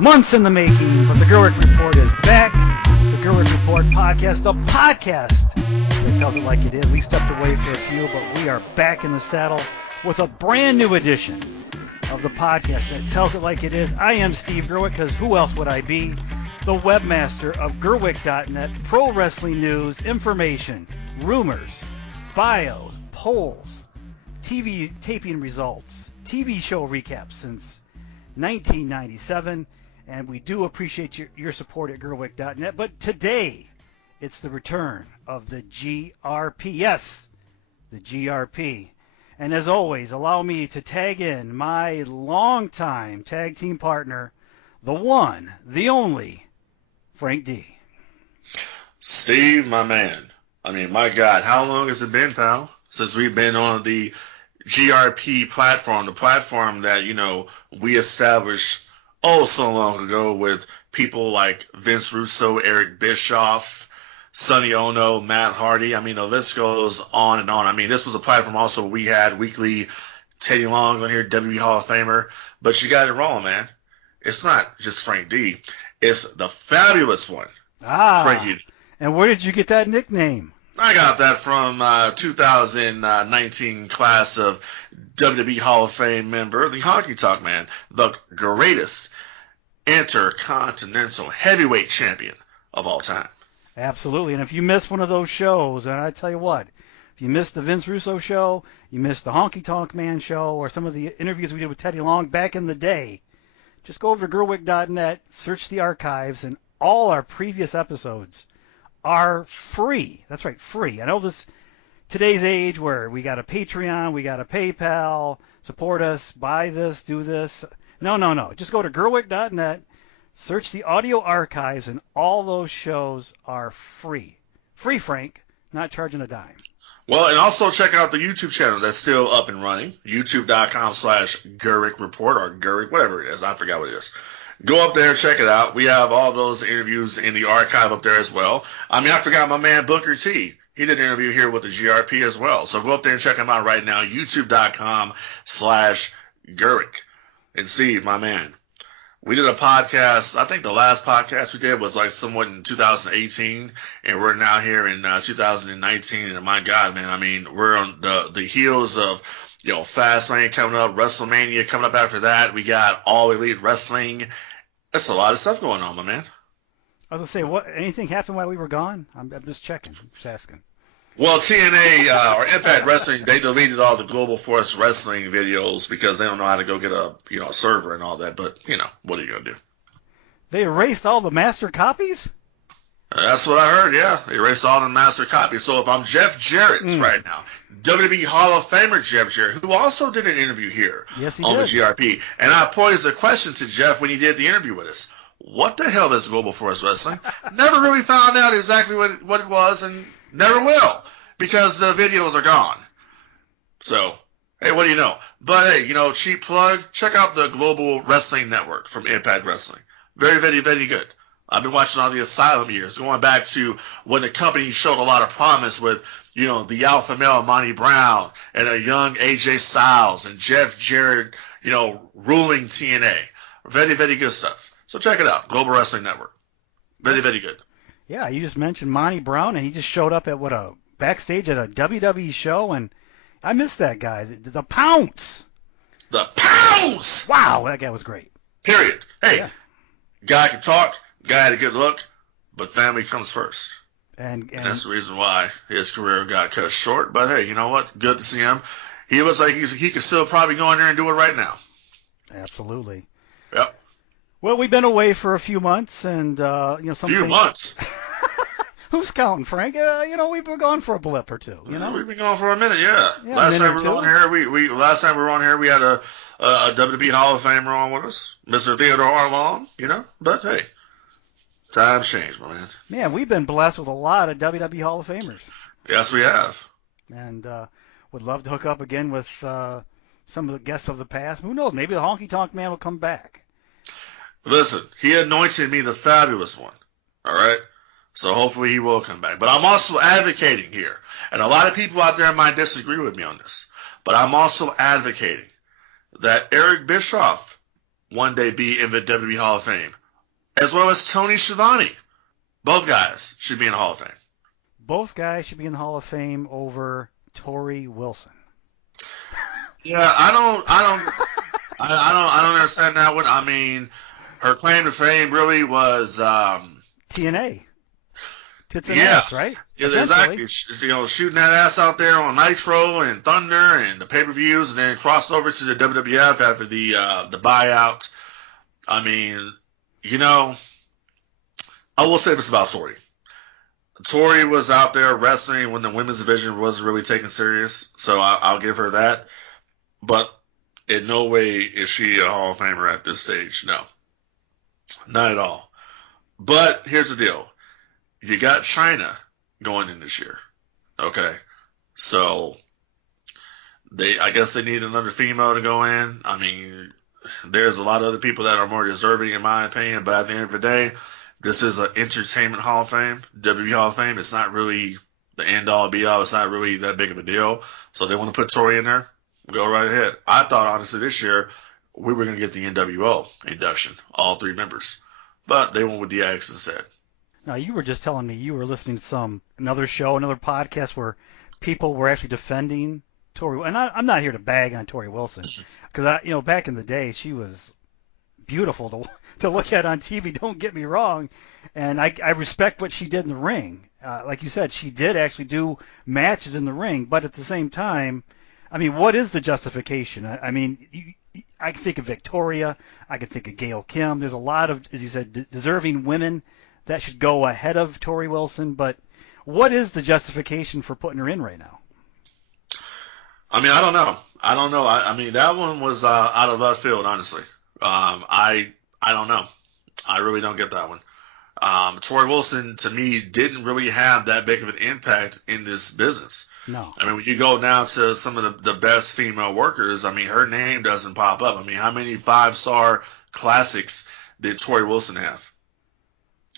Months in the making, but the Gerweck Report is back. The Gerweck Report Podcast, the podcast that tells it like it is. We stepped away for a few, but we are back in the saddle with a brand new edition of the podcast that tells it like it is. I am Steve Gerweck, because who else would I be? The webmaster of Gerweck.net, pro wrestling news, information, rumors, bios, polls, TV taping results, TV show recaps since 1997. And we do appreciate your support at Gerweck.net. But today, it's the return of the GRP. Yes, the GRP. And as always, allow me to tag in my longtime tag team partner, the one, the only, Frank Dee. Steve, my man. I mean, my God, how long has it been, pal, since we've been on the GRP platform, the platform that, we established so long ago with people like Vince Russo, Eric Bischoff, Sonny Ono, Matt Hardy. I mean, the list goes on and on. I mean, this was a platform also we had weekly Teddy Long on here, WWE Hall of Famer. But you got it wrong, man. It's not just Frank Dee. It's the fabulous one, Frankie. And where did you get that nickname? I got that from 2019 class of WWE Hall of Fame member, the Honky Tonk Man, the greatest intercontinental heavyweight champion of all time. Absolutely. And if you missed one of those shows, and I tell you what, if you missed the Vince Russo show, you missed the Honky Tonk Man show, or some of the interviews we did with Teddy Long back in the day, just go over to Gerweck.net, search the archives, and all our previous episodes are free. That's right, free. I know today's age where we got a Patreon, we got a PayPal, support us, buy this, do this. No. Just go to Gerweck.net, search the audio archives, and all those shows are free. Free, Frank, not charging a dime. Well, and also check out the YouTube channel that's still up and running, youtube.com/Gerweck Report or Gerweck, whatever it is. I forgot what it is. Go up there, check it out. We have all those interviews in the archive up there as well. I mean, I forgot my man Booker T. He did an interview here with the GRP as well. So go up there and check him out right now, youtube.com/Gerweck. And Steve, my man, we did a podcast. I think the last podcast we did was like somewhat in 2018, and we're now here in 2019. And my God, man, I mean, we're on the heels of Fastlane coming up, Wrestlemania coming up after that. We got All Elite Wrestling. That's a lot of stuff going on, my man. I was going to say, anything happened while we were gone? I'm just checking, just asking. Well, TNA or Impact Wrestling, they deleted all the Global Force Wrestling videos because they don't know how to go get a server and all that. But, what are you going to do? They erased all the master copies? That's what I heard, yeah. They erased all the master copies. So if I'm Jeff Jarrett right now, WWE Hall of Famer Jeff Jarrett, who also did an interview here on the GRP, and I posed a question to Jeff when he did the interview with us. What the hell is Global Force Wrestling? Never really found out exactly what it was, and never will, because the videos are gone. So, hey, what do you know? But hey, cheap plug, check out the Global Wrestling Network from Impact Wrestling. Very, very, very good. I've been watching all the Asylum years, going back to when the company showed a lot of promise with, the alpha male Monty Brown and a young AJ Styles and Jeff Jarrett, ruling TNA. Very, very good stuff. So check it out, Global Wrestling Network. Very, very good. Yeah, you just mentioned Monty Brown, and he just showed up at backstage at a WWE show, and I missed that guy. The Pounce. The Pounce! Wow, that guy was great. Period. Hey, guy can talk, guy had a good look, but family comes first. And that's the reason why his career got cut short. But hey, you know what? Good to see him. He looks like he could still probably go in there and do it right now. Absolutely. Yep. Well, we've been away for a few months, and few months. Who's counting, Frank? We've been gone for a blip or two. We've been gone for a minute. Yeah. Last time we were on here, we had a WWE Hall of Famer on with us, Mr. Theodore Arlong. But hey, times change, my man. Man, we've been blessed with a lot of WWE Hall of Famers. Yes, we have. And would love to hook up again with some of the guests of the past. Who knows? Maybe the Honky Tonk Man will come back. Listen, he anointed me the fabulous one. All right? So hopefully he will come back. But I'm also advocating here, and a lot of people out there might disagree with me on this, but I'm also advocating that Eric Bischoff one day be in the WWE Hall of Fame, as well as Tony Schiavone. Both guys should be in the Hall of Fame. Both guys should be in the Hall of Fame over Tori Wilson. Yeah, I don't understand that one. I mean, her claim to fame really was TNA. Tits and ass, right? Yeah, exactly. Shooting that ass out there on Nitro and Thunder and the pay-per-views, and then crossed over to the WWF after the buyout. I mean, I will say this about Tori. Tori was out there wrestling when the women's division wasn't really taken serious, so I'll give her that. But in no way is she a Hall of Famer at this stage. No, not at all. But here's the deal. You got China going in this year. Okay. So I guess they need another female to go in. I mean, there's a lot of other people that are more deserving in my opinion, but at the end of the day, this is an entertainment Hall of Fame, WWE Hall of Fame. It's not really the end all be all. It's not really that big of a deal. So they want to put Tori in there. Go right ahead. I thought honestly this year we were going to get the NWO induction, all three members, but they went with DX instead. Now, you were just telling me you were listening to another show, another podcast where people were actually defending Tori. And I'm not here to bag on Tori Wilson because back in the day she was beautiful to look at on TV. Don't get me wrong, and I respect what she did in the ring. Like you said, she did actually do matches in the ring, but at the same time, I mean, what is the justification? I mean, I can think of Victoria. I can think of Gail Kim. There's a lot of, as you said, deserving women that should go ahead of Tori Wilson, but what is the justification for putting her in right now? I mean, I don't know. I mean, that one was out of left field, honestly. I don't know. I really don't get that one. Tori Wilson, to me, didn't really have that big of an impact in this business. No. I mean, when you go now to some of the best female workers, I mean, her name doesn't pop up. I mean, how many 5-star classics did Tori Wilson have?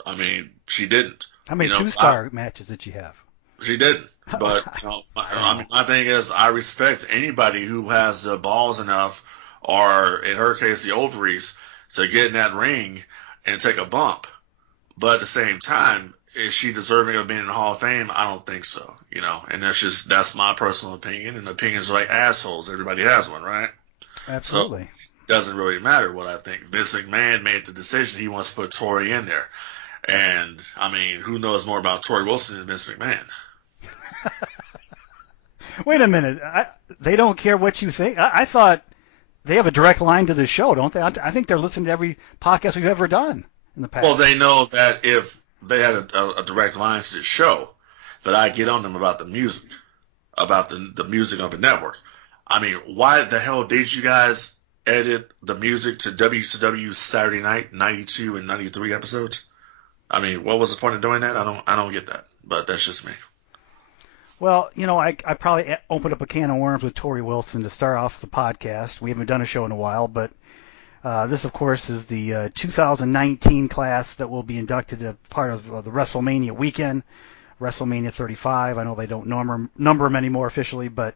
I mean, she didn't. How many 2-star matches did she have? She didn't. But I mean, my thing is, I respect anybody who has the balls enough, or in her case, the ovaries, to get in that ring and take a bump. But at the same time, is she deserving of being in the Hall of Fame? I don't think so. And that's my personal opinion. And opinions are like assholes. Everybody has one, right? Absolutely. So, doesn't really matter what I think. Vince McMahon made the decision. He wants to put Tori in there. And, I mean, who knows more about Tori Wilson than Vince McMahon? Wait a minute. They don't care what you think? I thought they have a direct line to the show, don't they? I think they're listening to every podcast we've ever done in the past. Well, they know that if they had a direct line to the show, that I get on them about the music, about the music of the network. I mean, why the hell did you guys edit the music to WCW Saturday Night 92 and 93 episodes? I mean, what was the point of doing that? I don't get that, but that's just me. Well, I probably opened up a can of worms with Tori Wilson to start off the podcast. We haven't done a show in a while, but this, of course, is the 2019 class that will be inducted as part of the Wrestlemania weekend, Wrestlemania 35. I know they don't number them anymore officially, but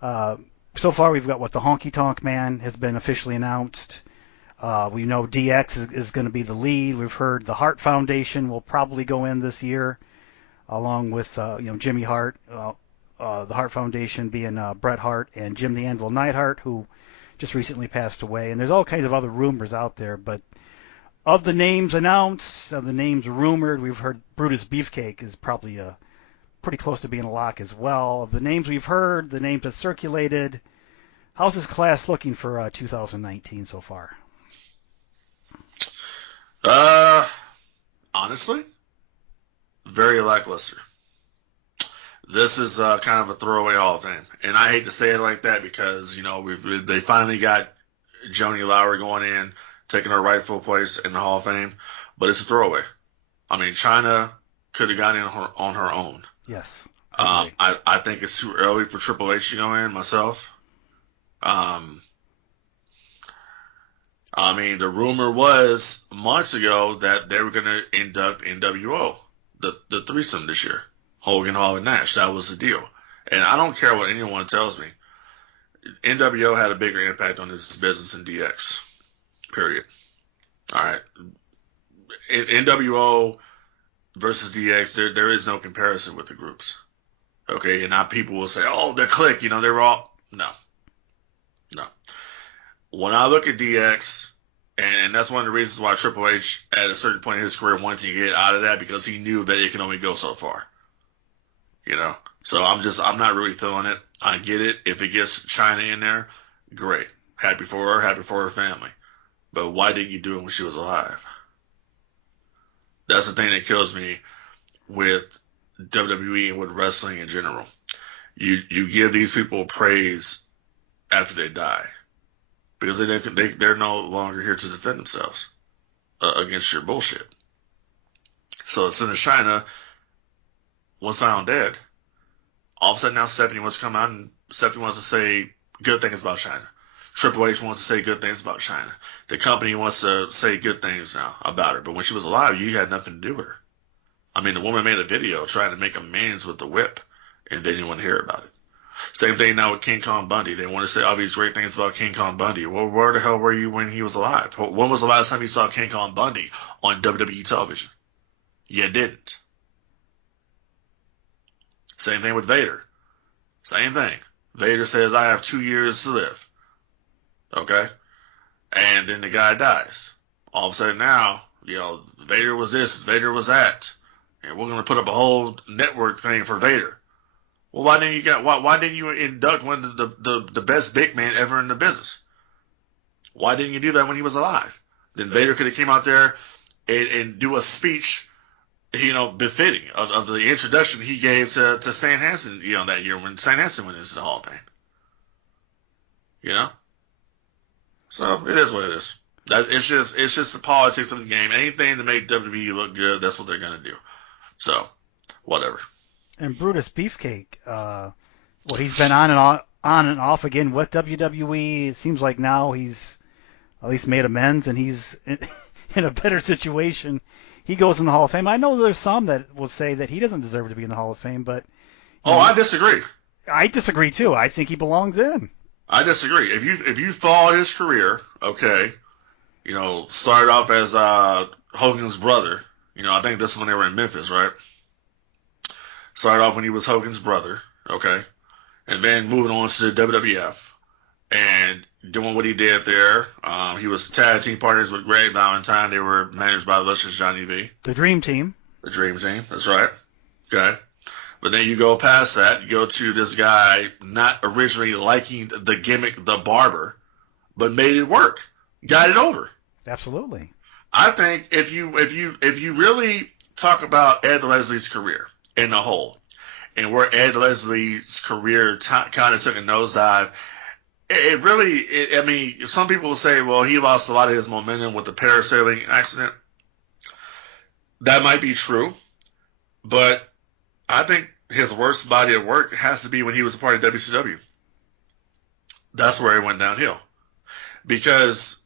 so far we've got the Honky Tonk Man has been officially announced. We know DX is going to be the lead. We've heard the Hart Foundation will probably go in this year, along with Jimmy Hart, the Hart Foundation being Bret Hart and Jim the Anvil Neidhart, who just recently passed away. And there's all kinds of other rumors out there. But of the names announced, of the names rumored, we've heard Brutus Beefcake is probably pretty close to being a lock as well. Of the names we've heard, the names that circulated, how's this class looking for 2019 so far? Honestly, very lackluster. This is kind of a throwaway Hall of Fame, and I hate to say it like that because they finally got Joni Lowry going in, taking her rightful place in the Hall of Fame, but it's a throwaway. I mean, Chyna could have gotten in on her own. Yes. I think it's too early for Triple H to go in myself. I mean, the rumor was months ago that they were going to induct NWO, the threesome this year. Hogan, Hall, and Nash. That was the deal. And I don't care what anyone tells me. NWO had a bigger impact on this business than DX. Period. All right. NWO versus DX, there is no comparison with the groups. Okay, and now people will say, oh, they're clique, they're all... No. When I look at DX, and that's one of the reasons why Triple H, at a certain point in his career, wanted to get out of that, because he knew that it can only go so far. So I'm not really feeling it. I get it. If it gets Chyna in there, great. Happy for her family. But why didn't you do it when she was alive? That's the thing that kills me with WWE and with wrestling in general. You give these people praise after they die, because they're no longer here to defend themselves against your bullshit. So as soon as Chyna was found dead, all of a sudden now Stephanie wants to come out and Stephanie wants to say good things about Chyna. Triple H wants to say good things about Chyna. The company wants to say good things now about her. But when she was alive, you had nothing to do with her. I mean, the woman made a video trying to make amends with the whip, and they didn't want to hear about it. Same thing now with King Kong Bundy. They want to say all these great things about King Kong Bundy. Well, where the hell were you when he was alive? When was the last time you saw King Kong Bundy on WWE television? You didn't. Same thing with Vader. Same thing. Vader says, I have 2 years to live. Okay? And then the guy dies. All of a sudden now, Vader was this, Vader was that. And we're going to put up a whole network thing for Vader. Well, why didn't you induct one of the best big man ever in the business? Why didn't you do that when he was alive? Then Vader could have came out there and do a speech, befitting of the introduction he gave to Stan Hansen, that year when Stan Hansen went into the Hall of Fame. So it is what it is. It's just the politics of the game. Anything to make WWE look good, that's what they're gonna do. So, whatever. And Brutus Beefcake, he's been on and off again with WWE. It seems like now he's at least made amends and he's in a better situation. He goes in the Hall of Fame. I know there's some that will say that he doesn't deserve to be in the Hall of Fame, but I disagree. I disagree too. I think he belongs in. I disagree. If you follow his career, okay, started off as Hogan's brother. I think this is when they were in Memphis, right? Started off when he was Hogan's brother, okay, and then moving on to the WWF and doing what he did there. He was tag team partners with Greg Valentine. They were managed by Luscious Johnny V. The Dream Team. The Dream Team, that's right. Okay. But then you go past that, you go to this guy not originally liking the gimmick, the barber, but made it work, got it over. Absolutely. I think if you really talk about Ed Leslie's career in the whole, and where Ed Leslie's career kind of took a nosedive, I mean, some people will say, well, he lost a lot of his momentum with the parasailing accident. That might be true, but I think his worst body of work has to be when he was a part of WCW. That's where it went downhill. Because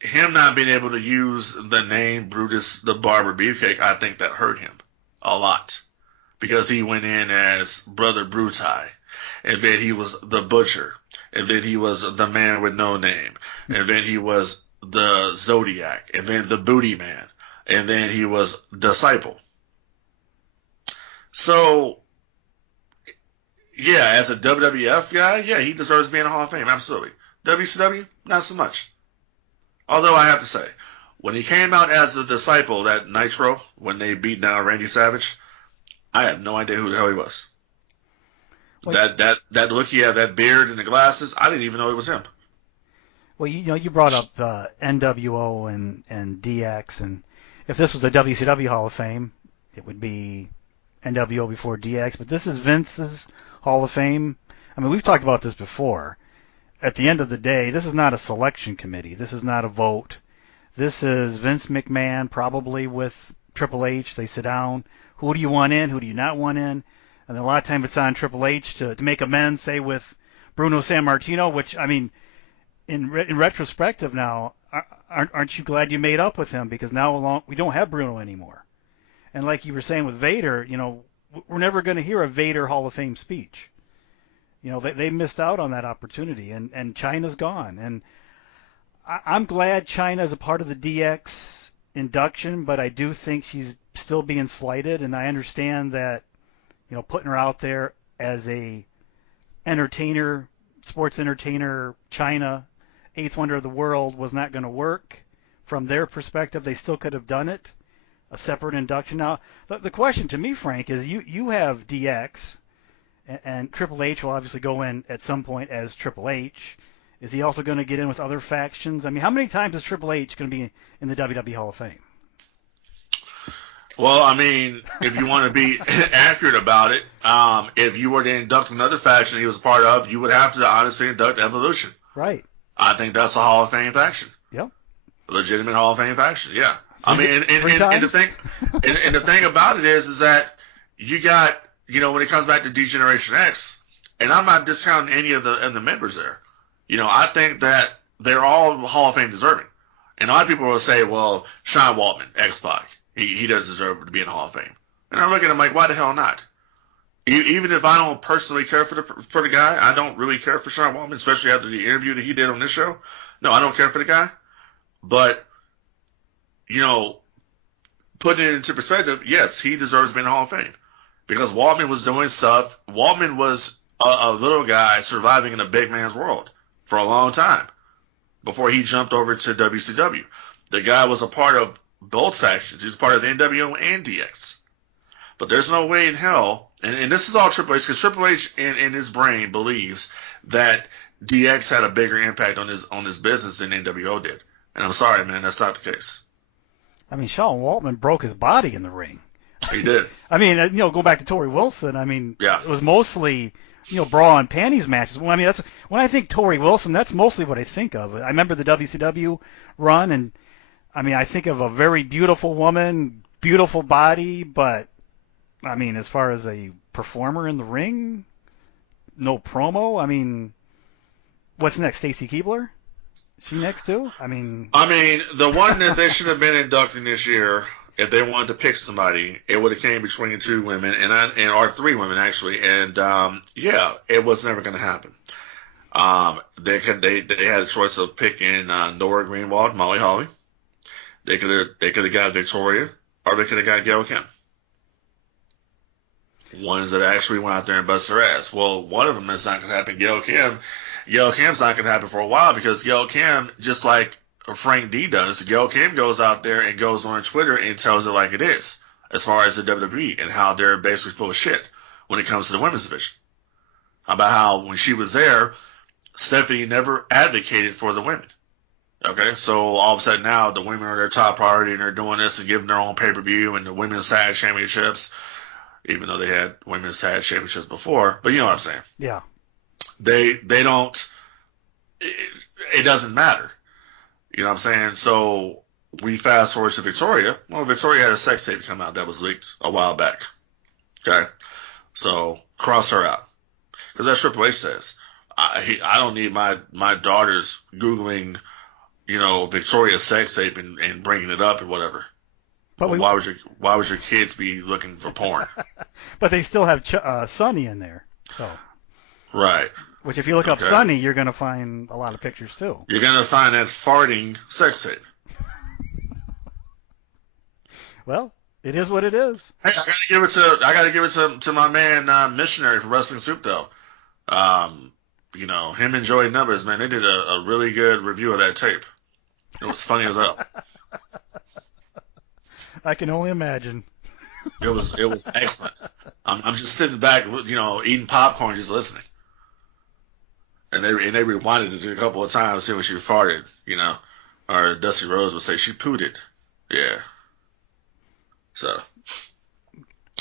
him not being able to use the name Brutus the Barber Beefcake, I think that hurt him a lot. Because he went in as Brother Brutai, and then he was the Butcher, and then he was the Man with No Name, and then he was the Zodiac, and then the Booty Man, and then he was Disciple. So, yeah, as a WWF guy, yeah, he deserves to be in the Hall of Fame, absolutely. WCW, not so much. Although I have to say, when he came out as the Disciple, that Nitro, when they beat down Randy Savage, I had no idea who the hell he was. That look he had, that beard and the glasses, I didn't even know it was him. Well, you brought up NWO and DX, and if this was a WCW Hall of Fame, it would be NWO before DX. But this is Vince's Hall of Fame. I mean, we've talked about this before. At the end of the day, this is not a selection committee. This is not a vote. This is Vince McMahon, probably with Triple H. They sit down. Who do you want in? Who do you not want in? And a lot of times it's on Triple H to make amends, say, with Bruno Sammartino, which, I mean, in retrospective now, aren't you glad you made up with him? Because now we don't have Bruno anymore. And like you were saying with Vader, we're never going to hear a Vader Hall of Fame speech. They missed out on that opportunity, and Chyna's gone. And I'm glad Chyna is a part of the DX induction, but I do think she's still being slighted, and I understand that, putting her out there as a entertainer, sports entertainer, Chyna, eighth wonder of the world, was not going to work. From their perspective, they still could have done it, a separate induction. Now, the question to me, Frank, is you have DX, and Triple H will obviously go in at some point as Triple H. Is he also going to get in with other factions? I mean, how many times is Triple H going to be in the WWE Hall of Fame? Well, I mean, if you want to be accurate about it, if you were to induct another faction he was a part of, you would have to honestly induct Evolution. Right. I think that's a Hall of Fame faction. Yep. A legitimate Hall of Fame faction, yeah. So I mean, and the thing about it is that you got, when it comes back to D-Generation X, and I'm not discounting any of the members there. I think that they're all Hall of Fame deserving. And a lot of people will say, well, Sean Waltman, X-Pac, he does deserve to be in the Hall of Fame. And I look at him like, why the hell not? Even if I don't personally care for the guy, I don't really care for Sean Waltman, especially after the interview that he did on this show. No, I don't care for the guy. But, putting it into perspective, yes, he deserves to be in the Hall of Fame. Because Waltman was doing stuff. Waltman was a little guy surviving in a big man's world for a long time before he jumped over to WCW. The guy was a part of both factions. He was part of the NWO and DX. But there's no way in hell, and this is all Triple H, because Triple H in his brain believes that DX had a bigger impact on his business than NWO did. And I'm sorry, man, that's not the case. I mean, Sean Waltman broke his body in the ring. He did. I mean, go back to Torrie Wilson. I mean, yeah. It was mostly, bra and panties matches. Well, I mean, when I think Torrie Wilson, that's mostly what I think of. I remember the WCW run, and I mean, I think of a very beautiful woman, beautiful body, but I mean, as far as a performer in the ring, no promo. I mean, what's next? Stacy Keibler? Is she next too? I mean, the one that they should have been inducting this year, if they wanted to pick somebody, it would have came between two women or three women actually, and it was never going to happen. They had a choice of picking Nora Greenwald, Molly Holly. They could have got Victoria, or they could have got Gail Kim. Ones that actually went out there and busted their ass. Well, one of them is not going to happen. Gail Kim's not going to happen for a while, because Gail Kim, just like Frank Dee does, Gail Kim goes out there and goes on Twitter and tells it like it is, as far as the WWE and how they're basically full of shit when it comes to the women's division. About how when she was there, Stephanie never advocated for the women. Okay, so all of a sudden now the women are their top priority, and they're doing this and giving their own pay-per-view and the women's tag championships, even though they had women's tag championships before. But you know what I'm saying? Yeah. They don't. It doesn't matter. You know what I'm saying? So we fast forward to Victoria. Well, Victoria had a sex tape come out that was leaked a while back. Okay, so cross her out, because that's Triple H says. I don't need my daughters Googling, Victoria's sex tape and bringing it up and whatever. But why would your kids be looking for porn? But they still have Sonny in there, so. Right. Which, if you look up Sonny, you're going to find a lot of pictures too. You're going to find that farting sex tape. Well, it is what it is. Hey, I gotta give it to my man Missionary from Wrestling Soup though. Him and Joey Numbers, man, they did a really good review of that tape. It was funny as hell. I can only imagine. It was excellent. I'm just sitting back, eating popcorn, just listening. And they rewinded it a couple of times, see when she farted, or Dusty Rhodes would say she pooted. Yeah. So.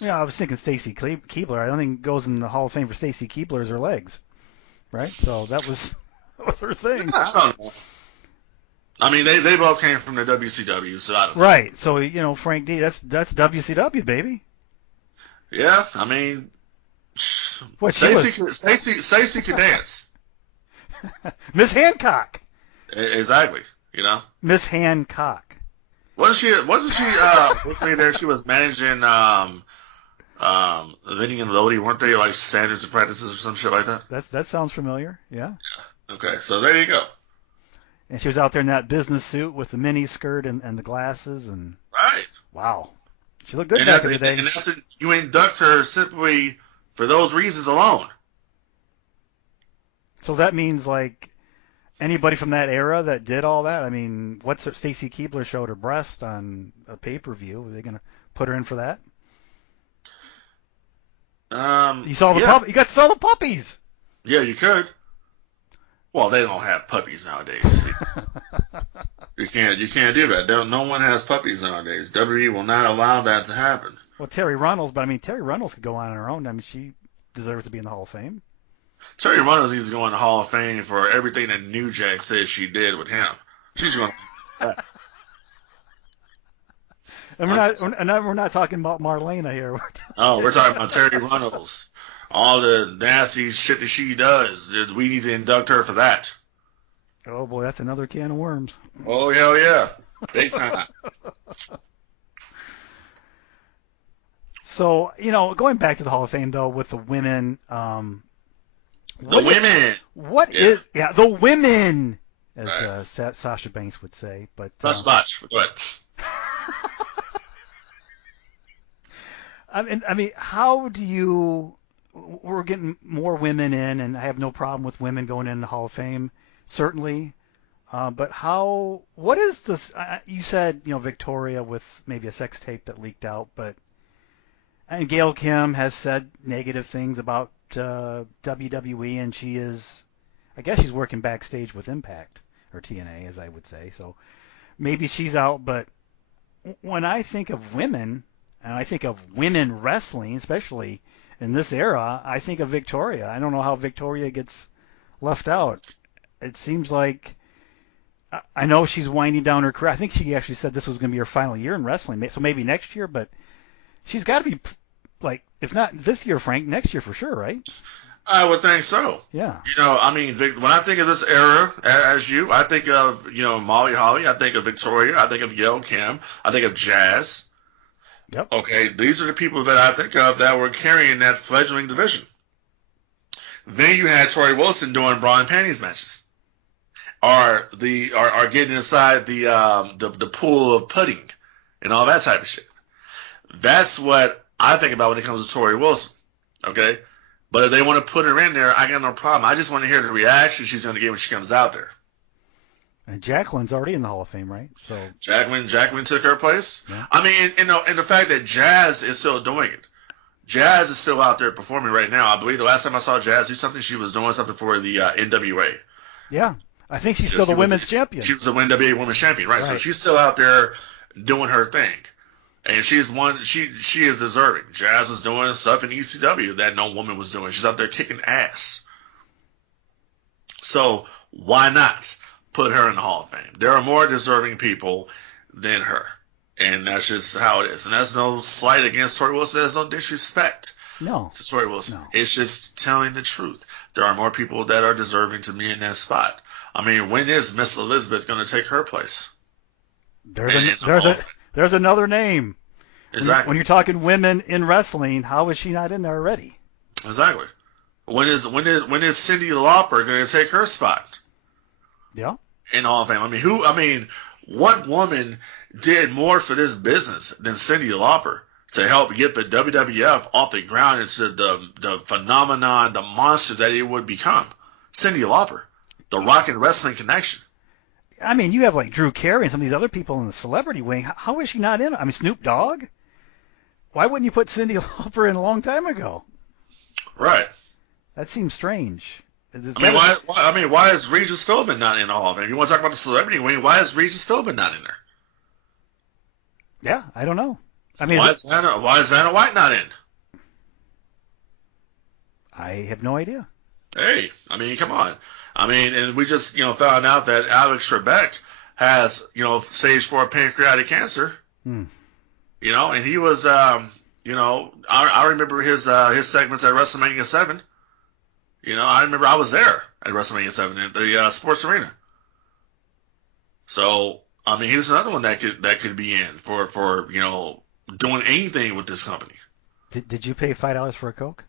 Yeah, I was thinking Stacy Keibler. I don't think goes in the Hall of Fame for Stacy Keibler is her legs, right? So that was her thing. I don't know. I mean, they both came from the WCW, so I don't know. Right. So Frank Dee, that's WCW, baby. Yeah, I mean, Stacy could dance. Miss Hancock. Exactly. Miss Hancock. Wasn't she there? She was managing Vinny and Lodi, weren't they, like standards and practices or some shit like that? That sounds familiar. Yeah. Okay, so there you go. And she was out there in that business suit with the mini skirt and the glasses and. Right. Wow. She looked good back in the day. And you induct her simply for those reasons alone. So that means like anybody from that era that did all that. I mean, Stacy Keibler showed her breast on a pay-per-view. Are they going to put her in for that? You saw the You got to sell the puppies. Yeah, you could. Well, they don't have puppies nowadays. You can't do that. No one has puppies nowadays. WWE will not allow that to happen. Well, Terry Runnels, but I mean, Terry Runnels could go on her own. I mean, she deserves to be in the Hall of Fame. Terry Runnels needs to go in the Hall of Fame for everything that New Jack says she did with him. She's going to. And we're not talking about Marlena here. We're talking about Terry Runnels. All the nasty shit that she does. We need to induct her for that. Oh boy, that's another can of worms. Oh hell yeah, big time. So going back to the Hall of Fame though, with the women. The women, as right. Sasha Banks would say. But that's much. Go ahead. I mean, how do you? We're getting more women in, and I have no problem with women going in the Hall of Fame, certainly. But what is this? You said, Victoria with maybe a sex tape that leaked out, and Gail Kim has said negative things about WWE, and I guess she's working backstage with Impact, or TNA, as I would say. So maybe she's out, but when I think of women, and I think of women wrestling, especially in this era, I think of Victoria. I don't know how Victoria gets left out. It seems like, I know she's winding down her career. I think she actually said this was going to be her final year in wrestling, so maybe next year, but she's got to be, like, if not this year, Frank, next year for sure, right? I would think so. Yeah. I mean, when I think of this era, I think of, Molly Holly, I think of Victoria, I think of Gail Kim, I think of Jazz. Yep. Okay, these are the people that I think of that were carrying that fledgling division. Then you had Tori Wilson doing bra and panties matches, are getting inside the pool of pudding and all that type of shit. That's what I think about when it comes to Tori Wilson. Okay, but if they want to put her in there, I got no problem. I just want to hear the reaction she's going to get when she comes out there. And Jacqueline's already in the Hall of Fame, right? So Jacqueline took her place. Yeah. I mean, and the fact that Jazz is still doing it. Jazz is still out there performing right now. I believe the last time I saw Jazz do something, she was doing something for the NWA. Yeah, I think she's still the women's champion. She was the NWA women's champion, right? So she's still out there doing her thing, and she's one. She is deserving. Jazz was doing stuff in ECW that no woman was doing. She's out there kicking ass. So why not put her in the Hall of Fame? There are more deserving people than her. And that's just how it is. And that's no slight against Tori Wilson. There's no disrespect to Tori Wilson. No. It's just telling the truth. There are more people that are deserving to be in that spot. I mean, when is Miss Elizabeth going to take her place? There's another name. Exactly. When you're talking women in wrestling, how is she not in there already? Exactly. When is Cyndi Lauper going to take her spot? Yeah. In the Hall of Fame. I mean, what woman did more for this business than Cyndi Lauper to help get the WWF off the ground into the phenomenon, the monster that it would become? Cyndi Lauper, the Rock and Wrestling Connection. I mean, you have like Drew Carey and some of these other people in the celebrity wing. How is she not in? I mean, Snoop Dogg? Why wouldn't you put Cyndi Lauper in a long time ago? Right. That seems strange. Why is Regis Philbin not in the Hall of Fame? You want to talk about the celebrity wing? Why is Regis Philbin not in there? Yeah, I don't know. I mean, why is Vanna White not in? I have no idea. Hey, I mean, come on. I mean, and we just, found out that Alex Trebek has, stage 4 pancreatic cancer. And he was, I remember his segments at WrestleMania 7. I remember I was there at WrestleMania 7 at the sports arena. So, I mean, he was another one that could be in for doing anything with this company. Did you pay $5 for a Coke?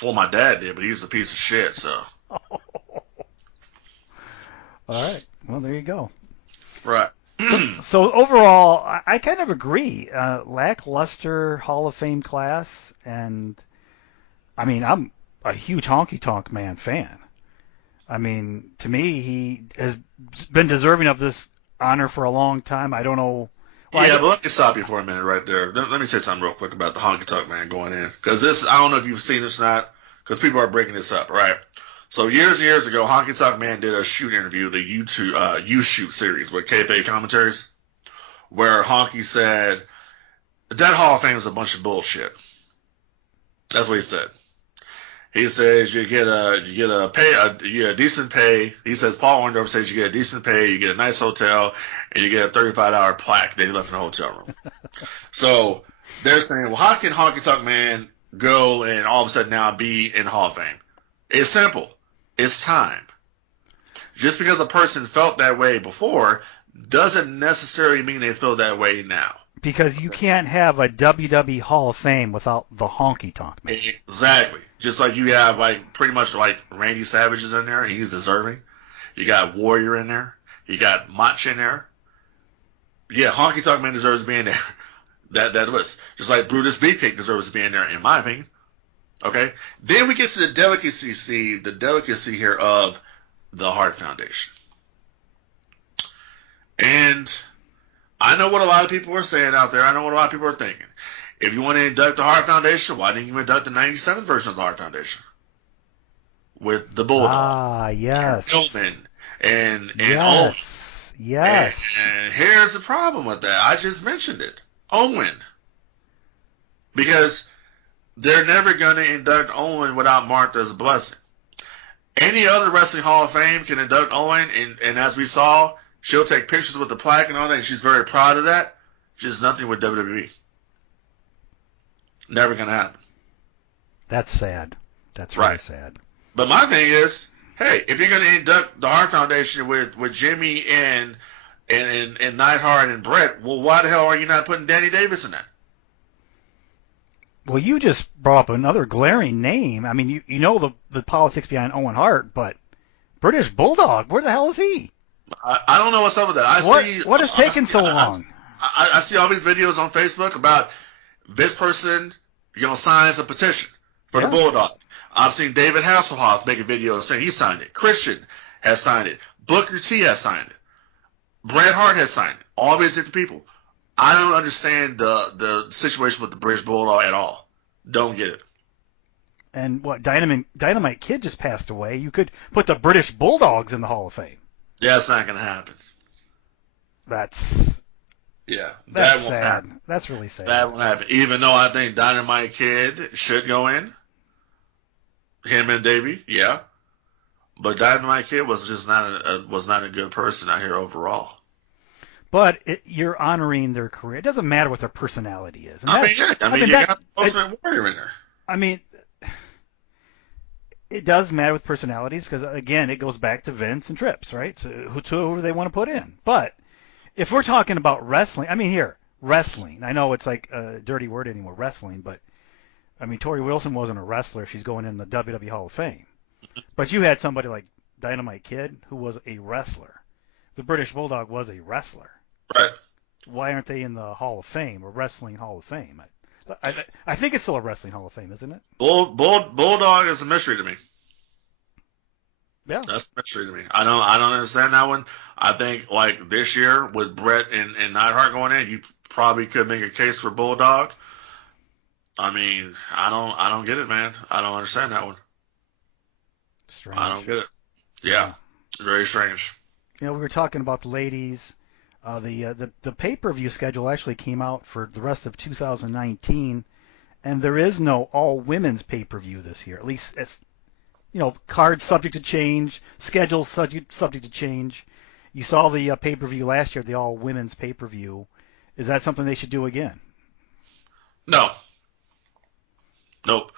Well, my dad did, but he was a piece of shit, so. All right. Well, there you go. Right. So overall, I kind of agree. Lackluster Hall of Fame class, and I mean, I'm a huge Honky Tonk Man fan. I mean, to me, he has been deserving of this honor for a long time. I don't know. Well, but let me stop you for a minute right there. Let me say something real quick about the Honky Tonk Man going in. Because I don't know if you've seen this or not, because people are breaking this up, right? So years and years ago, Honky Tonk Man did a shoot interview, the You Shoot series with kayfabe commentaries, where Honky said, that Hall of Fame is a bunch of bullshit. That's what he said. He says you get a decent pay. He says Paul Orndorff says you get a decent pay, you get a nice hotel, and you get a $35 plaque that you left in the hotel room. So they're saying, well, how can Honky Tonk Man go and all of a sudden now be in the Hall of Fame? It's simple. It's time. Just because a person felt that way before doesn't necessarily mean they feel that way now. Because you can't have a WWE Hall of Fame without the Honky Tonk Man. Exactly. Just like you have pretty much Randy Savage is in there, and he's deserving. You got Warrior in there. You got Mach in there. Yeah, Honky Tonk Man deserves to be in there. That list. Just like Brutus Beefcake deserves to be in there, in my opinion. Okay? Then we get to the delicacy here of the Hart Foundation. And I know what a lot of people are saying out there. I know what a lot of people are thinking. If you want to induct the Hart Foundation, why didn't you induct the 97 version of the Hart Foundation? With the Bulldog. Ah, yes. And yes. Owen. Yes. And here's the problem with that. I just mentioned it. Owen. Because they're never going to induct Owen without Martha's blessing. Any other Wrestling Hall of Fame can induct Owen, and as we saw, she'll take pictures with the plaque and all that, and she's very proud of that. Just nothing with WWE. Never going to happen. That's sad. That's really sad. But my thing is, hey, if you're going to induct the Hart Foundation with Jimmy and Neidhart and Brett, well, why the hell are you not putting Danny Davis in that? Well, you just brought up another glaring name. I mean, you know the politics behind Owen Hart, but British Bulldog, where the hell is he? I don't know what's up with that. What is taking so long? I see all these videos on Facebook about this person, signs a petition for the Bulldog. I've seen David Hasselhoff make a video saying he signed it. Christian has signed it. Booker T has signed it. Bret Hart has signed it. All these different people. I don't understand the situation with the British Bulldog at all. Don't get it. And what, Dynamite Kid just passed away. You could put the British Bulldogs in the Hall of Fame. Yeah, it's not going to happen. That's sad. Happen. That's really sad. That won't happen. Even though I think Dynamite Kid should go in. Him and Davey, yeah. But Dynamite Kid was just not a good person out here overall. But you're honoring their career. It doesn't matter what their personality is. And you got Ultimate Warrior in there. I mean, it does matter with personalities because, again, it goes back to Vince and Trips, right? So whoever they want to put in. But if we're talking about wrestling, wrestling. I know it's like a dirty word anymore, wrestling, but I mean, Tori Wilson wasn't a wrestler. She's going in the WWE Hall of Fame. But you had somebody like Dynamite Kid who was a wrestler. The British Bulldog was a wrestler. Right. Why aren't they in the Hall of Fame or Wrestling Hall of Fame? I think it's still a Wrestling Hall of Fame, isn't it? Bulldog is a mystery to me. Yeah. That's a mystery to me. I don't understand that one. I think like this year with Brett and Neidhart going in, you probably could make a case for Bulldog. I mean, I don't get it, man. I don't understand that one. Strange. I don't get it. Yeah, it's very strange. We were talking about the ladies. The pay-per-view schedule actually came out for the rest of 2019, and there is no all-women's pay-per-view this year. At least it's, cards subject to change, schedules subject to change. You saw the pay-per-view last year, the all-women's pay-per-view. Is that something they should do again? No. Nope.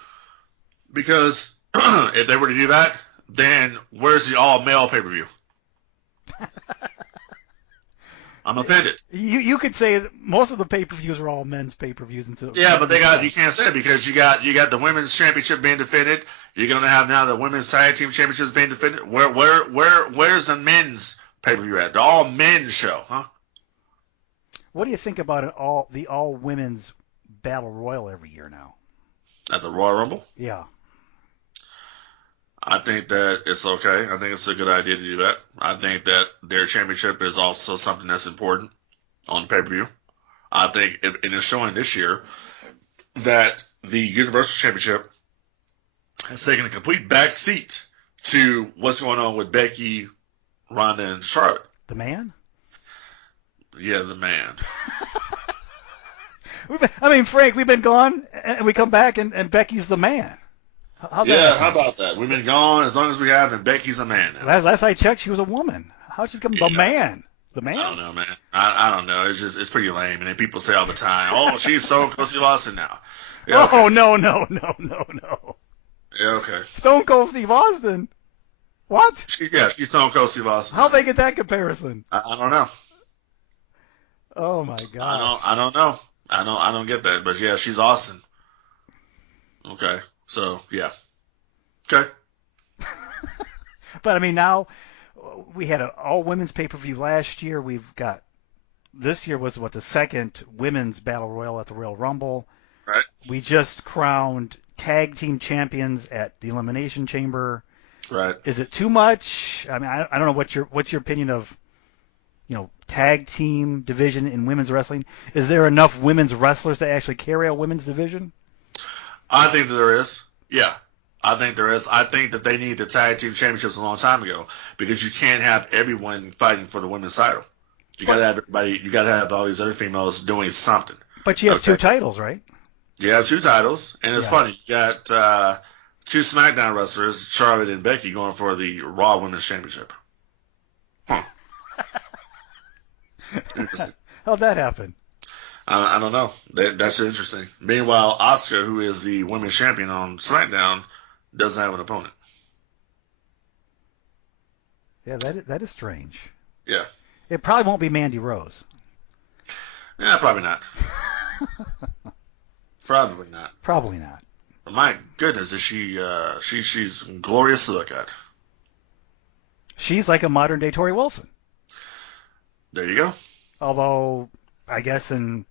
Because if they were to do that, then where's the all-male pay-per-view? I'm offended. You could say that most of the pay-per-views are all men's pay-per-views until. Yeah, but you can't say it because you got the women's championship being defended. You're gonna have now the women's tag team championships being defended. Where's the men's pay-per-view at? The all men's show, huh? What do you think about the all women's battle royal every year now? At the Royal Rumble? Yeah. I think that it's okay. I think it's a good idea to do that. I think that their championship is also something that's important on pay-per-view. I think it is showing this year that the Universal Championship has taken a complete back seat to what's going on with Becky, Ronda, and Charlotte. The man? Yeah, the man. Frank, we've been gone, and we come back, and Becky's the man. How about that? We've been gone as long as we have, and Becky's a man now. Last I checked, she was a woman. How'd she become the man? The man? I don't know, man. I don't know. It's pretty lame. And then people say all the time, "Oh, she's Stone Cold Steve Austin now." Yeah, okay. Oh no. Yeah, okay. Stone Cold Steve Austin. What? She's Stone Cold Steve Austin. How'd they get that comparison? I don't know. Oh my God. I don't know. I don't get that. But yeah, she's Austin. Okay. So, yeah. Okay. But, now we had an all-women's pay-per-view last year. This year was, the second women's battle royal at the Royal Rumble. Right. We just crowned tag team champions at the Elimination Chamber. Right. Is it too much? I don't know what's your opinion of, tag team division in women's wrestling. Is there enough women's wrestlers to actually carry a women's division? I think that there is. Yeah, I think there is. I think that they need the tag team championships a long time ago because you can't have everyone fighting for the women's title. You got to have everybody. You got to have all these other females doing something. But you have two titles, right? You have two titles, and it's funny. You got two SmackDown wrestlers, Charlotte and Becky, going for the Raw Women's Championship. Huh. How'd that happen? I don't know. That's interesting. Meanwhile, Asuka, who is the women's champion on SmackDown, doesn't have an opponent. Yeah, that is strange. Yeah. It probably won't be Mandy Rose. Yeah, probably not. Probably not. Probably not. But my goodness, is she's glorious to look at. She's like a modern day Tori Wilson. There you go. Although, I guess in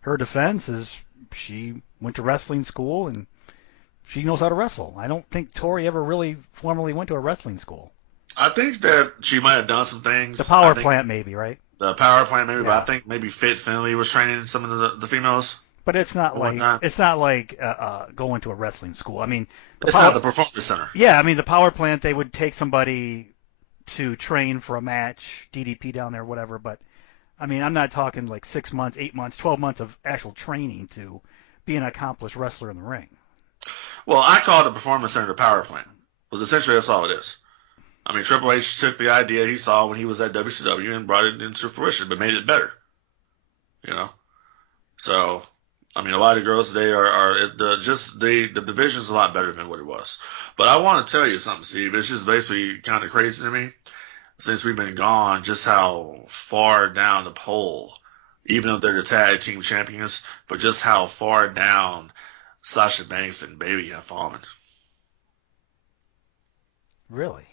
her defense is she went to wrestling school and she knows how to wrestle. I don't think Tori ever really formally went to a wrestling school. I think that she might have done some things. The power plant maybe, right? The power plant maybe, but I think maybe Fit Finley was training some of the females. But it's not like going to a wrestling school. It's not the performance center. Yeah, the power plant, they would take somebody to train for a match, DDP down there, whatever, but I'm not talking like 6 months, 8 months, 12 months of actual training to be an accomplished wrestler in the ring. Well, I call it a performance center the power plant. Because essentially that's all it is. Triple H took the idea he saw when he was at WCW and brought it into fruition, but made it better. So, a lot of girls today the division's a lot better than what it was. But I want to tell you something, Steve. It's just basically kind of crazy to me since we've been gone, just how far down the pole, even though they're the tag team champions, but just how far down Sasha Banks and Bayley have fallen. Really?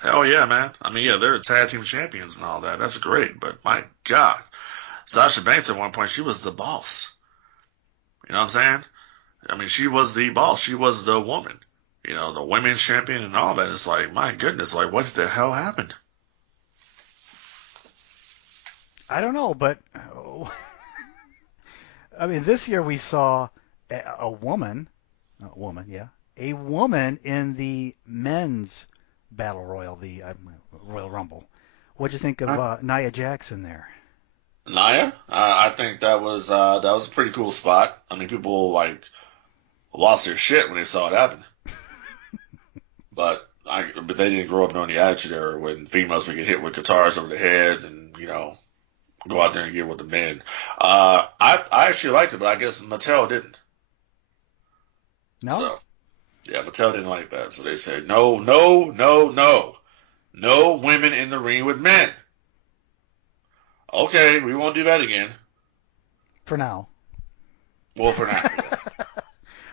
Hell yeah, man. They're the tag team champions and all that. That's great, but my God. Sasha Banks at one point, she was the boss. You know what I'm saying? She was the boss. She was the woman. The women's champion and all that. It's like, my goodness, like, what the hell happened? I don't know, but this year we saw a woman, yeah, a woman in the men's Battle Royal, the Royal Rumble. What'd you think of Nia Jackson there? Nia, I think that was a pretty cool spot. I mean, people lost their shit when they saw it happen. But they didn't grow up knowing the Attitude Era when females would get hit with guitars over the head and go out there and get with the men. I actually liked it, but I guess Mattel didn't. No. So, yeah, Mattel didn't like that, so they said no women in the ring with men. Okay, we won't do that again. For now. Well, for now.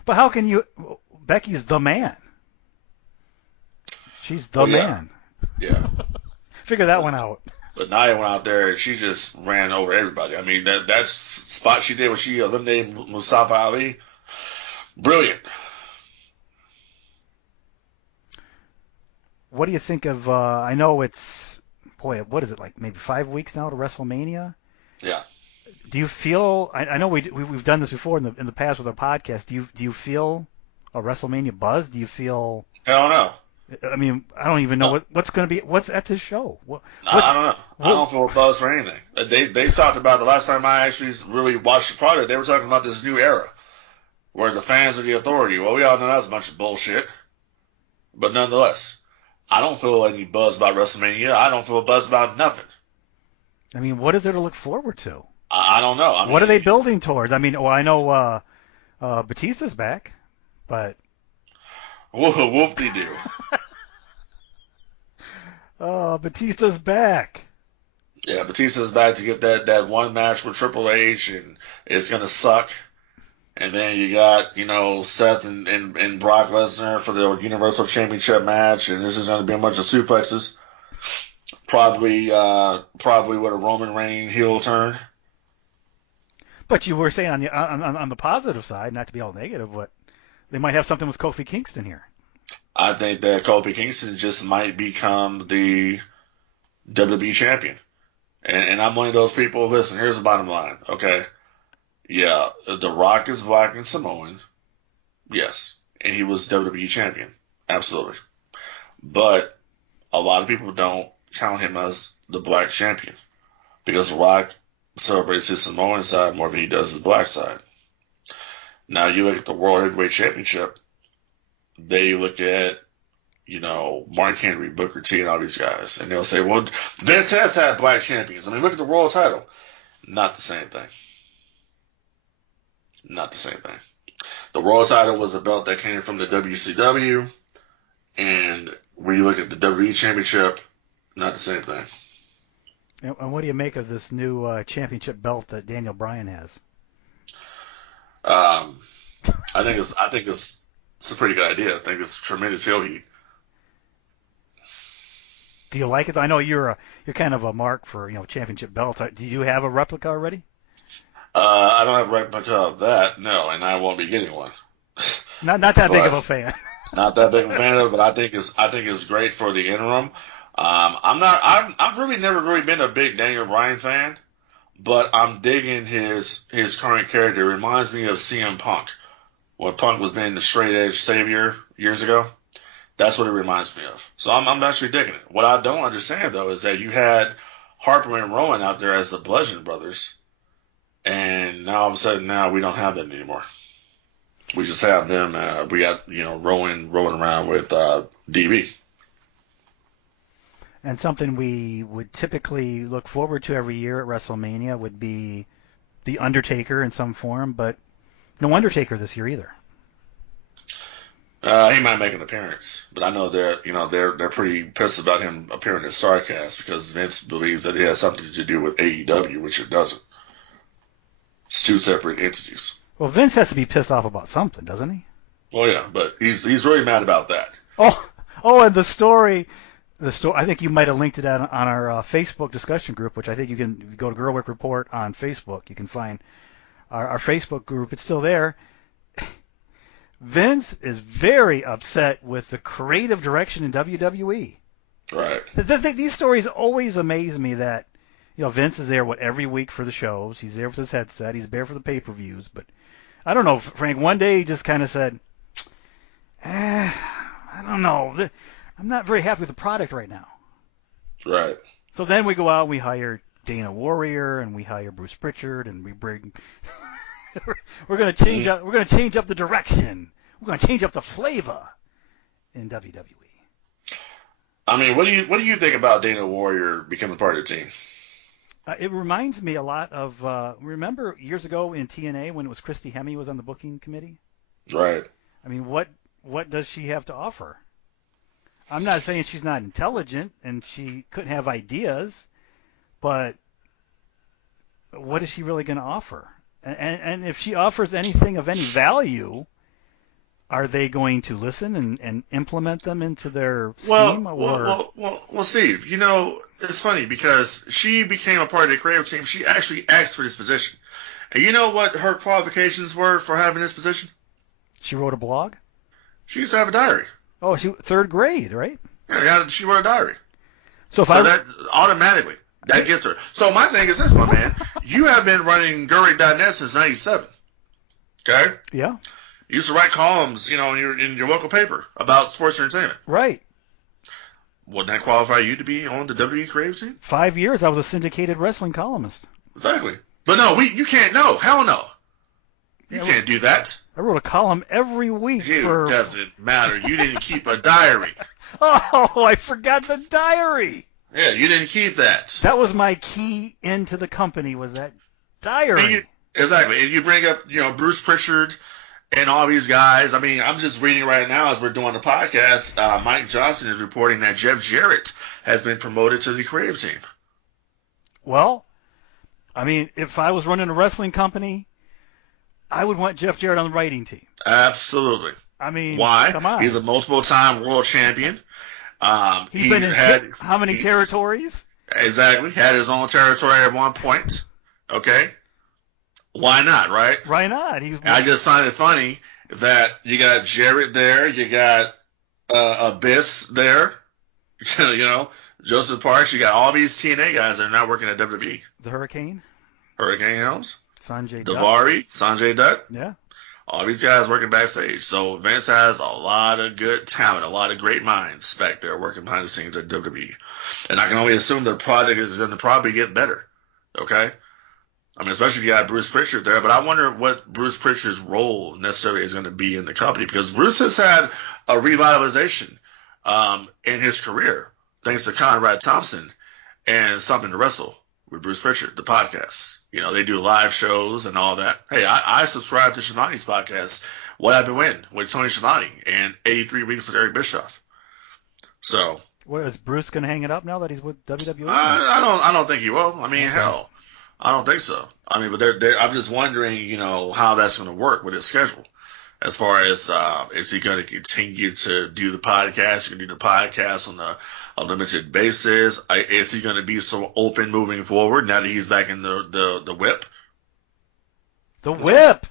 But how can you? Becky's the man. She's the man. Yeah. Figure that one out. But Nia went out there and she just ran over everybody. I mean, that spot she did when she eliminated Mustafa Ali, brilliant. What do you think of? I know it's what is it, like maybe 5 weeks now to WrestleMania? Yeah. Do you feel? I know we've done this before in the past with our podcast. Do you feel a WrestleMania buzz? Do you feel? Hell no. I mean, I don't even know what's going to be. What's at this show? I don't know. I don't feel a buzz for anything. They talked about the last time I actually really watched the product. They were talking about this new era where the fans are the authority. Well, we all know that's a bunch of bullshit. But nonetheless, I don't feel any buzz about WrestleMania. I don't feel a buzz about nothing. I mean, what is there to look forward to? I don't know. I mean, what are they building towards? I mean, I know Batista's back, but whoop-de-doo. Oh, Batista's back. Yeah, Batista's back to get that one match with Triple H, and it's gonna suck. And then you got Seth and Brock Lesnar for the Universal Championship match, and this is gonna be a bunch of suplexes. Probably with a Roman Reigns heel turn. But you were saying on the positive side, not to be all negative, but they might have something with Kofi Kingston here. I think that Kofi Kingston just might become the WWE champion. And I'm one of those people. Listen, here's the bottom line, okay? Yeah, The Rock is black and Samoan. Yes. And he was WWE champion. Absolutely. But a lot of people don't count him as the black champion because The Rock celebrates his Samoan side more than he does his black side. Now you look at the World Heavyweight Championship, they look at, Mark Henry, Booker T, and all these guys, and they'll say, well, Vince has had black champions. I mean, look at the world title. Not the same thing. Not the same thing. The world title was a belt that came from the WCW, and when you look at the WWE Championship, not the same thing. And what do you make of this new championship belt that Daniel Bryan has? I think it's a pretty good idea. I think it's tremendous heel heat. Do you like it? I know you're kind of a mark for championship belts. Do you have a replica already? I don't have a replica of that, no, and I won't be getting one. Not that big of a fan. Not that big of a fan of it, but I think it's great for the interim. I've really never really been a big Daniel Bryan fan, but I'm digging his current character. It reminds me of CM Punk. When Punk was being the straight edge savior years ago, that's what it reminds me of. So I'm actually digging it. What I don't understand though is that you had Harper and Rowan out there as the Bludgeon Brothers, and now all of a sudden we don't have them anymore. We just have them. We got Rowan rolling around with DB. And something we would typically look forward to every year at WrestleMania would be the Undertaker in some form, but no Undertaker this year either. He might make an appearance, but I know they're pretty pissed about him appearing at Starrcast because Vince believes that it has something to do with AEW, which it doesn't. It's two separate entities. Well, Vince has to be pissed off about something, doesn't he? Well, yeah, but he's really mad about that. And the story. I think you might have linked it on our Facebook discussion group, which I think you can go to Gerweck Report on Facebook. You can find our Facebook group. It's still there. Vince is very upset with the creative direction in WWE. Right. These stories always amaze me that, Vince is there, every week for the shows. He's there with his headset. He's there for the pay-per-views. But I don't know, Frank, one day he just kind of said, I don't know. I'm not very happy with the product right now. Right. So then we go out and we hire Dana Warrior and we hire Bruce Pritchard and we bring. we're going to change up. We're going to change up the direction. We're going to change up the flavor in WWE. I mean, what do you think about Dana Warrior becoming part of the team? It reminds me a lot of remember years ago in TNA when it was Christy Hemme was on the booking committee. Right. I mean, what does she have to offer? I'm not saying she's not intelligent and she couldn't have ideas, but what is she really going to offer? And if she offers anything of any value, are they going to listen and implement them into their scheme? Well, Steve, you know, it's funny because she became a part of the creative team. She actually asked for this position. And you know what her qualifications were for having this position? She wrote a blog? She used to have a diary. Oh, third grade, right? Yeah, she wrote a diary. So that automatically, that gets her. So my thing is this, my man. You have been running Gerweck.net since 97. Okay? Yeah. You used to write columns, you know, in your local paper about sports entertainment. Right. Wouldn't that qualify you to be on the WWE creative team? 5 years, I was a syndicated wrestling columnist. Exactly. But no, you can't. No, hell no. You can't do that. I wrote a column every week. It doesn't matter. You didn't keep a diary. Oh, I forgot the diary. Yeah, you didn't keep that. That was my key into the company, was that diary. Exactly. And you bring up, you know, Bruce Pritchard and all these guys. I mean, I'm just reading right now as we're doing the podcast. Mike Johnson is reporting that Jeff Jarrett has been promoted to the creative team. Well, I mean, if I was running a wrestling company, I would want Jeff Jarrett on the writing team. Absolutely. I mean, why? Come on. He's a multiple-time world champion. He's been in how many territories? Exactly. Had his own territory at one point. Okay. Why not, right? Why not? I just find it funny that you got Jarrett there, you got Abyss there, you know, Joseph Parks, you got all these TNA guys that are not working at WWE. The Hurricane Helms. Sanjay Daivari, Sanjay Dutt. Yeah. All these guys working backstage. So Vince has a lot of good talent, a lot of great minds back there working behind the scenes at WWE. And I can only assume their product is going to probably get better. Okay? I mean, especially if you got Bruce Pritchard there. But I wonder what Bruce Pritchard's role necessarily is going to be in the company. Because Bruce has had a revitalization in his career, thanks to Conrad Thompson and Something to Wrestle with Bruce Pritchard, the podcast. You know, they do live shows and all that. Hey, I subscribe to Shivani's podcast, What I've Been Winning, with Tony Schiavone, and 83 Weeks with Eric Bischoff. So, what is Bruce going to hang it up now that he's with WWE? I don't think he will. I mean, hell, I don't think so. I mean, but I'm just wondering, you know, how that's going to work with his schedule. As far as is he going to continue to do the podcast? Going to do the podcast on a limited basis? Is he going to be so open moving forward now that he's back in the whip? The whip.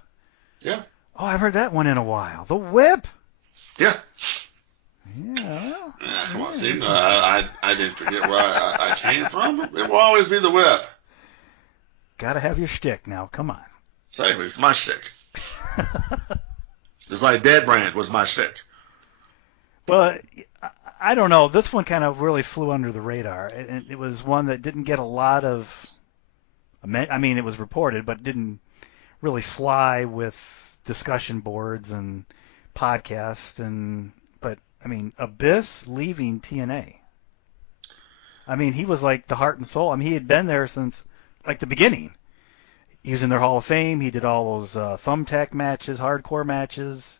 Yeah. Oh, I've heard that one in a while. The whip. Yeah. Yeah. Come on, Steve. I didn't forget where I came from. It will always be the whip. Gotta have your shtick now. Come on. Exactly. It's my shtick. It's like Dead Brand was my shtick. Well, I don't know. This one kind of really flew under the radar. It was one that didn't get a lot of. I mean, it was reported, but didn't really fly with discussion boards and podcasts. But I mean, Abyss leaving TNA. I mean, he was like the heart and soul. I mean, he had been there since like the beginning. He was in their Hall of Fame. He did all those thumbtack matches, hardcore matches.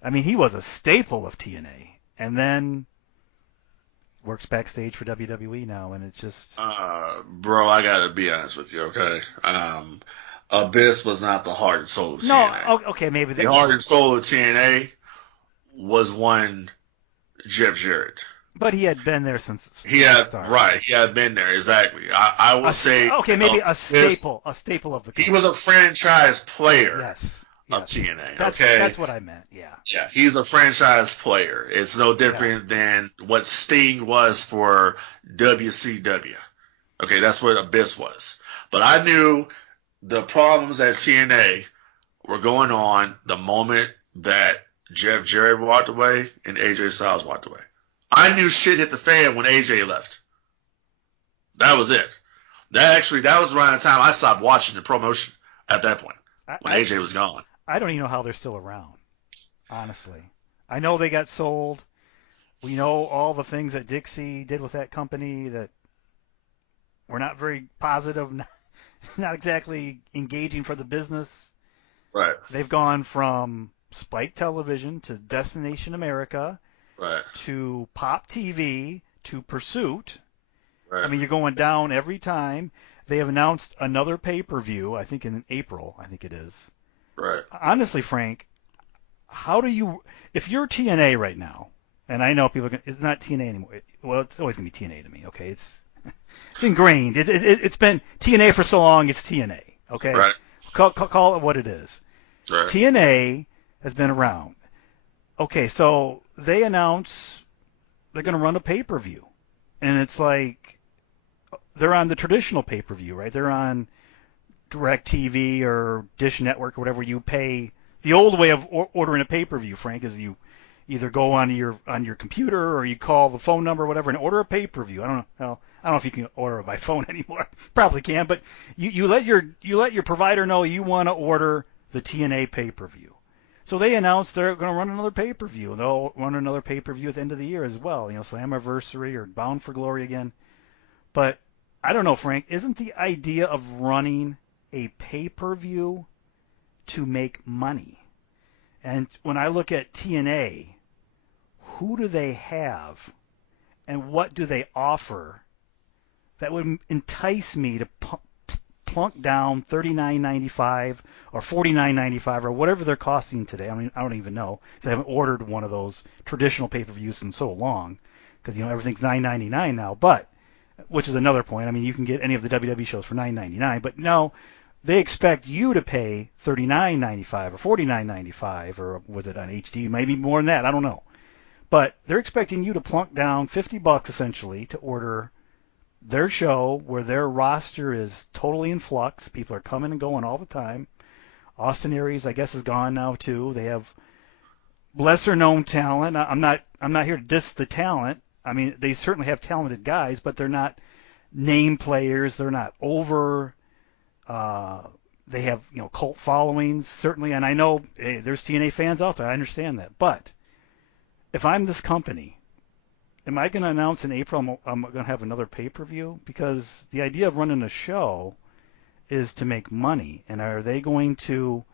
I mean, he was a staple of TNA. And then works backstage for WWE now, and it's just... bro, I got to be honest with you, okay? Abyss was not the heart and soul of TNA. No, okay, maybe... The heart and soul of TNA was one Jeff Jarrett. But he had been there since he had been there, exactly. I would say maybe a staple of the company. He was a franchise player of TNA. That's what I meant. Yeah, he's a franchise player. It's no different than what Sting was for WCW. Okay, that's what Abyss was. But I knew the problems at TNA were going on the moment that Jeff Jarrett walked away, and AJ Styles walked away. I knew shit hit the fan when AJ left. That was it. That was around the time I stopped watching the promotion at that point, when AJ was gone. I don't even know how they're still around, honestly. I know they got sold. We know all the things that Dixie did with that company that were not very positive, not exactly engaging for the business. Right. They've gone from Spike Television to Destination America, right, to Pop TV to Pursuit. Right. I mean, you're going down every time. They have announced another pay-per-view, I think in April, I think it is. Right. Honestly, Frank, how do you, if you're TNA right now, and I know people are going to, it's not TNA anymore. Well, it's always going to be TNA to me, okay? It's ingrained. It's been TNA for so long, it's TNA, okay? Right. Call it what it is. Right. TNA has been around. Okay, so they announce they're going to run a pay-per-view. And it's like they're on the traditional pay-per-view, right? They're on DirecTV or Dish Network or whatever. You pay. The old way of ordering a pay-per-view, Frank, is you either go on your computer or you call the phone number or whatever and order a pay-per-view. I don't know if you can order it by phone anymore. Probably can, but you let your provider know you want to order the TNA pay-per-view. So they announced they're going to run another pay-per-view. They'll run another pay-per-view at the end of the year as well. Slammiversary or Bound for Glory again. But I don't know, Frank. Isn't the idea of running a pay-per-view to make money? And when I look at TNA, who do they have, and what do they offer that would entice me to plunk down $39.95 or $49.95 or whatever they're costing today? I mean, I don't even know, because I haven't ordered one of those traditional pay-per-views in so long, because everything's $9.99 now. But which is another point. I mean, you can get any of the WWE shows for $9.99, but no, they expect you to pay $39.95 or $49.95, or was it on HD? Maybe more than that. I don't know. But they're expecting you to plunk down $50 essentially to order their show, where their roster is totally in flux. People are coming and going all the time. Austin Aries, I guess, is gone now too. They have lesser known talent. I'm not here to diss the talent. I mean, they certainly have talented guys, but they're not name players. They're not over. They have cult followings certainly, and I know there's TNA fans out there. I understand that, but if I'm this company, am I going to announce in April I'm going to have another pay-per-view? Because the idea of running a show is to make money. And are they going to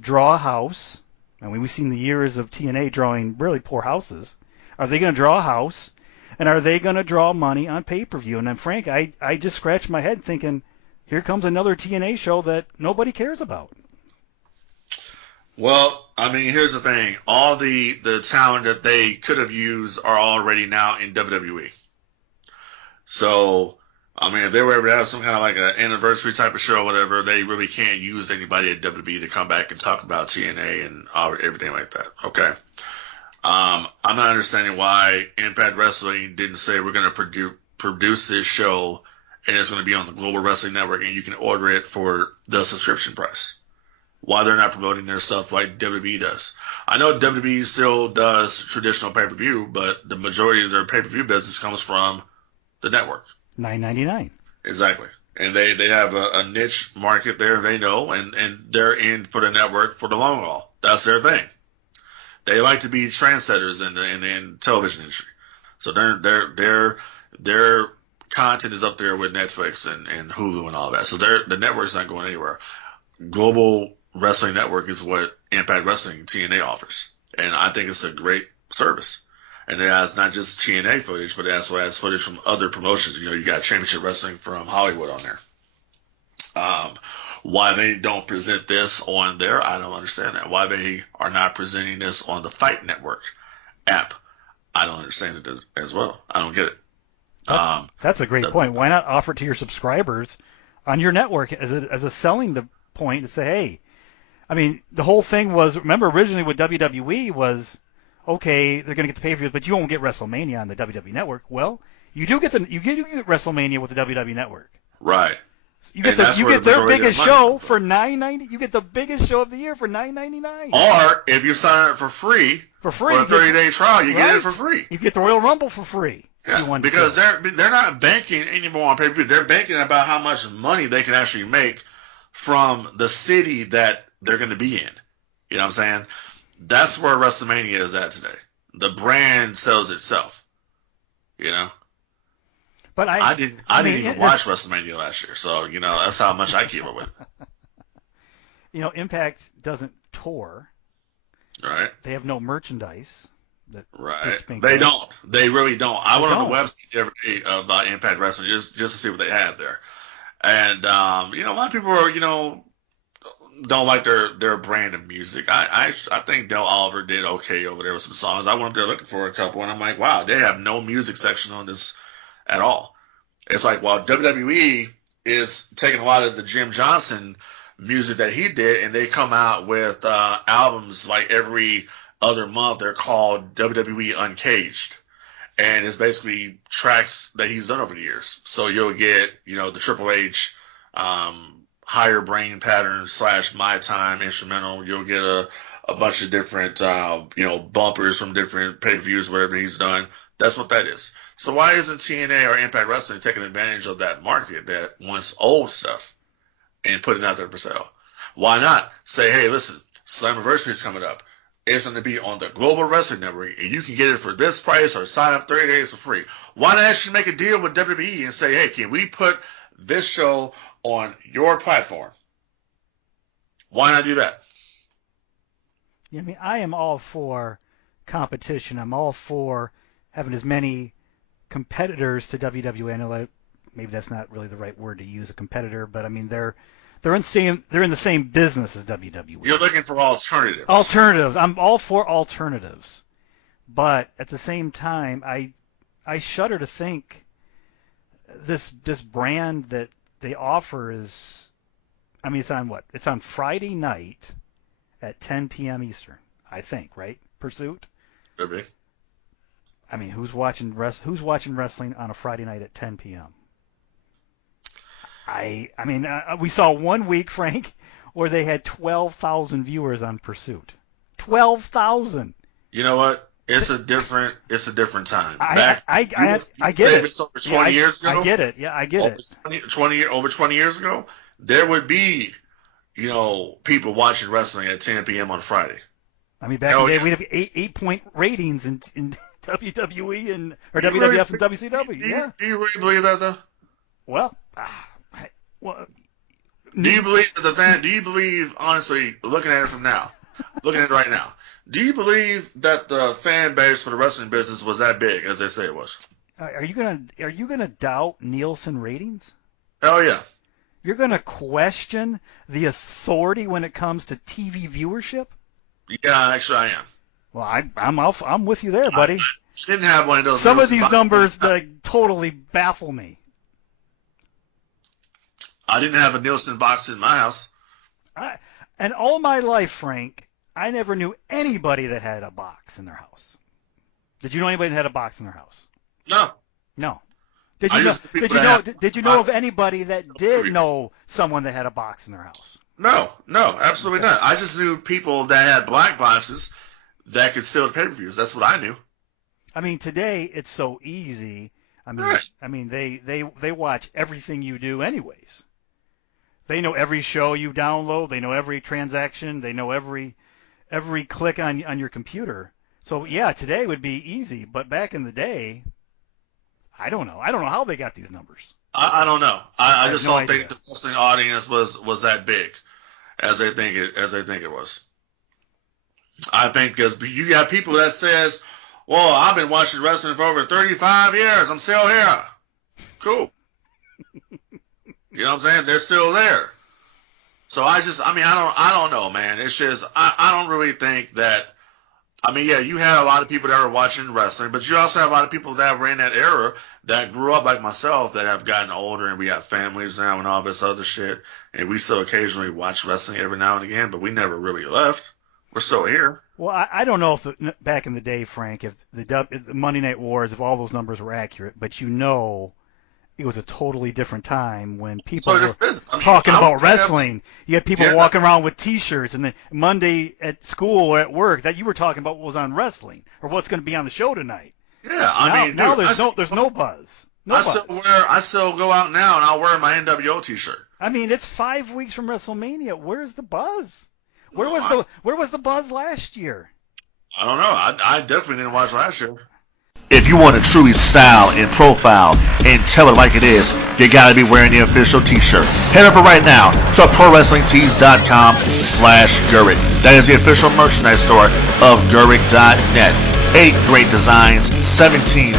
draw a house? I mean, we've seen the years of TNA drawing really poor houses. Are they going to draw a house? And are they going to draw money on pay-per-view? And then, Frank, I just scratched my head thinking, here comes another TNA show that nobody cares about. Well, I mean, here's the thing. All the talent that they could have used are already now in WWE. So, I mean, if they were ever to have some kind of like an anniversary type of show or whatever, they really can't use anybody at WWE to come back and talk about TNA and everything like that. Okay. I'm not understanding why Impact Wrestling didn't say we're going to produce this show and it's going to be on the Global Wrestling Network and you can order it for the subscription price. Why they're not promoting their stuff like WWE does. I know WWE still does traditional pay-per-view, but the majority of their pay-per-view business comes from the network. $9.99. Exactly. And they have a niche market there, they know, and they're in for the network for the long haul. That's their thing. They like to be trendsetters in the television industry. So their content is up there with Netflix and Hulu and all that. So the network's not going anywhere. Global Wrestling Network is what Impact Wrestling TNA offers. And I think it's a great service. And it has not just TNA footage, but it also has footage from other promotions. You got Championship Wrestling from Hollywood on there. Why they don't present this on there, I don't understand that. Why they are not presenting this on the Fight Network app, I don't understand it as well. I don't get it. That's a great point. Why not offer it to your subscribers on your network as a selling point to say, hey, I mean, the whole thing was, remember originally with WWE was, okay, they're going to get the pay-per-view, but you won't get WrestleMania on the WWE Network. Well, you do get WrestleMania with the WWE Network. Right. You get their biggest show for $9.90. You get the biggest show of the year for $9.99. Or if you sign up for free for a 30-day trial, you get it for free. You get the Royal Rumble for free. Yeah, because they're not banking anymore on pay-per-view. They're banking about how much money they can actually make from the city that they're going to be in. You know what I'm saying? That's where WrestleMania is at today. The brand sells itself. You know? But I didn't even watch WrestleMania last year, so that's how much I keep up with it. Impact doesn't tour. Right. They have no merchandise. Right. They don't. They really don't. I went on the website the other day of Impact Wrestling just to see what they had there, and a lot of people are don't like their brand of music. I think Del Oliver did okay over there with some songs. I went up there looking for a couple, and I'm like, wow, they have no music section on this at all. It's like, well, WWE is taking a lot of the Jim Johnson music that he did, and they come out with albums like every other month. They're called WWE Uncaged, and it's basically tracks that he's done over the years. So you'll get, the Triple H Higher Brain Patterns / My Time instrumental. You'll get a bunch of different bumpers from different pay-per-views, whatever he's done. That's what that is. So why isn't TNA or Impact Wrestling taking advantage of that market that wants old stuff and putting it out there for sale? Why not say, hey, listen, Slammiversary is coming up. It's going to be on the Global Wrestling Network, and you can get it for this price or sign up 30 days for free. Why not actually make a deal with WWE and say, hey, can we put this show on your platform? Why not do that? Yeah, I am all for competition. I'm all for having as many competitors to WWE. I know maybe that's not really the right word to use, a competitor, but they're in the same business as WWE. You're looking for alternatives. Alternatives. I'm all for alternatives, but at the same time, I shudder to think this brand that they offer is. It's on what? It's on Friday night at 10 p.m. Eastern. I think, right? Pursuit. Could be. Who's watching wrestling on a Friday night at 10 p.m.? We saw 1 week, Frank, where they had 12,000 viewers on Pursuit. 12,000. You know what? It's a different time. I get it. It's over 20 years ago. I get it. Yeah, I get it. Over 20 years ago, there would be, people watching wrestling at 10 p.m. on Friday. Back in the day, we'd have 8-point ratings in WWE or WWF and WCW. Do you really believe that, though? Well, do you believe that the fan? Do you believe, honestly, looking at it right now, do you believe that the fan base for the wrestling business was that big as they say it was? Are you gonna doubt Nielsen ratings? Hell yeah. You're gonna question the authority when it comes to TV viewership? Yeah, actually, I am. Well, I'm with you there, buddy. I didn't have one of those. Some of these numbers totally baffle me. I didn't have a Nielsen box in my house. And all my life, Frank, I never knew anybody that had a box in their house. Did you know anybody that had a box in their house? No. Did you know of anybody that did know someone that had a box in their house? No, absolutely not. I just knew people that had black boxes that could sell the pay-per-views. That's what I knew. Today it's so easy. They watch everything you do anyways. They know every show you download. They know every transaction. They know every click on your computer. So yeah, today would be easy. But back in the day, I don't know. I don't know how they got these numbers. I don't know. I just don't think the wrestling audience was that big as they think it was. I think because you got people that says, well, I've been watching wrestling for over 35 years. I'm still here. Cool. You know what I'm saying? They're still there. So I don't know, man. It's just, I don't really think that, you had a lot of people that were watching wrestling, but you also have a lot of people that were in that era that grew up like myself that have gotten older, and we got families now and all this other shit, and we still occasionally watch wrestling every now and again, but we never really left. We're still here. Well, I don't know if back in the day, Frank, if the Monday Night Wars, if all those numbers were accurate, but it was a totally different time when people were talking about wrestling. You had people walking around with T-shirts, and then Monday at school or at work that you were talking about what was on wrestling or what's going to be on the show tonight. Yeah, now there's no buzz. I still go out now and I'll wear my NWO T-shirt. I mean, it's 5 weeks from WrestleMania. Where's the buzz? Where was the buzz last year? I don't know. I definitely didn't watch last year. If you want to truly style and profile and tell it like it is, you got to be wearing the official T-shirt. Head over right now to ProWrestlingTees.com/Gerweck. That is the official merchandise store of Gerweck.net. 8 great designs, $17.99.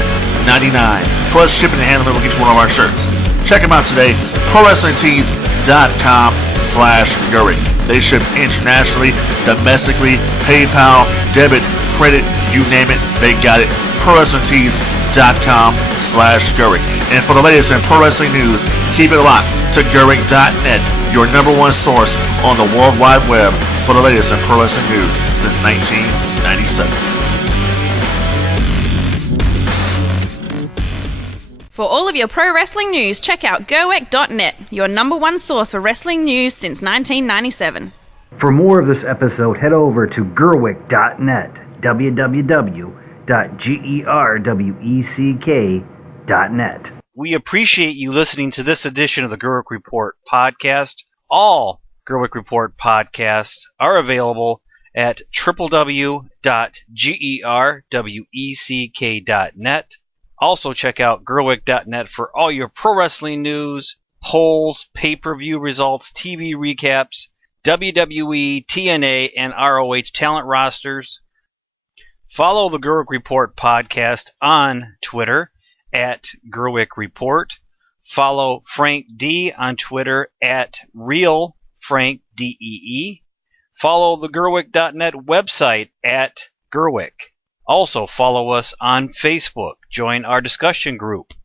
Plus shipping and handling will get you one of our shirts. Check them out today, ProWrestlingTees.com/Gerweck. They ship internationally, domestically, PayPal, debit, credit, you name it, they got it. ProWrestlingTees.com/Gerweck. And for the latest in pro wrestling news, keep it locked to Gerweck.net, your #1 source on the World Wide Web for the latest in pro wrestling news since 1997. For all of your pro wrestling news, check out Gerweck.net, your #1 source for wrestling news since 1997. For more of this episode, head over to Gerweck.net, www.gerweck.net. We appreciate you listening to this edition of the Gerweck Report Podcast. All Gerweck Report podcasts are available at www.gerweck.net. Also check out Gerweck.net for all your pro wrestling news, polls, pay-per-view results, TV recaps, WWE, TNA, and ROH talent rosters. Follow the Gerweck Report Podcast on Twitter at Gerweck Report. Follow Frank Dee on Twitter at RealFrankDee. Follow the Gerweck.net website at Gerweck. Also, follow us on Facebook. Join our discussion group.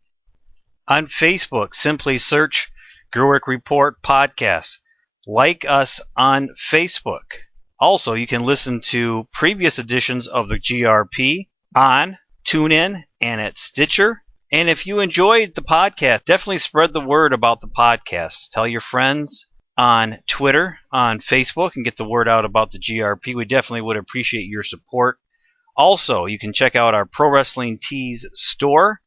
On Facebook, simply search Gerweck Report Podcast. Like us on Facebook. Also, you can listen to previous editions of the GRP on TuneIn and at Stitcher. And if you enjoyed the podcast, definitely spread the word about the podcast. Tell your friends on Twitter, on Facebook, and get the word out about the GRP. We definitely would appreciate your support. Also, you can check out our Pro Wrestling Tees store.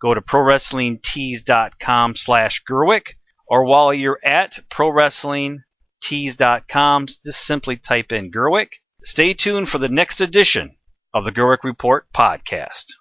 Go to ProWrestlingTees.com/Gerweck, or while you're at ProWrestlingTees.com, just simply type in Gerweck. Stay tuned for the next edition of the Gerweck Report Podcast.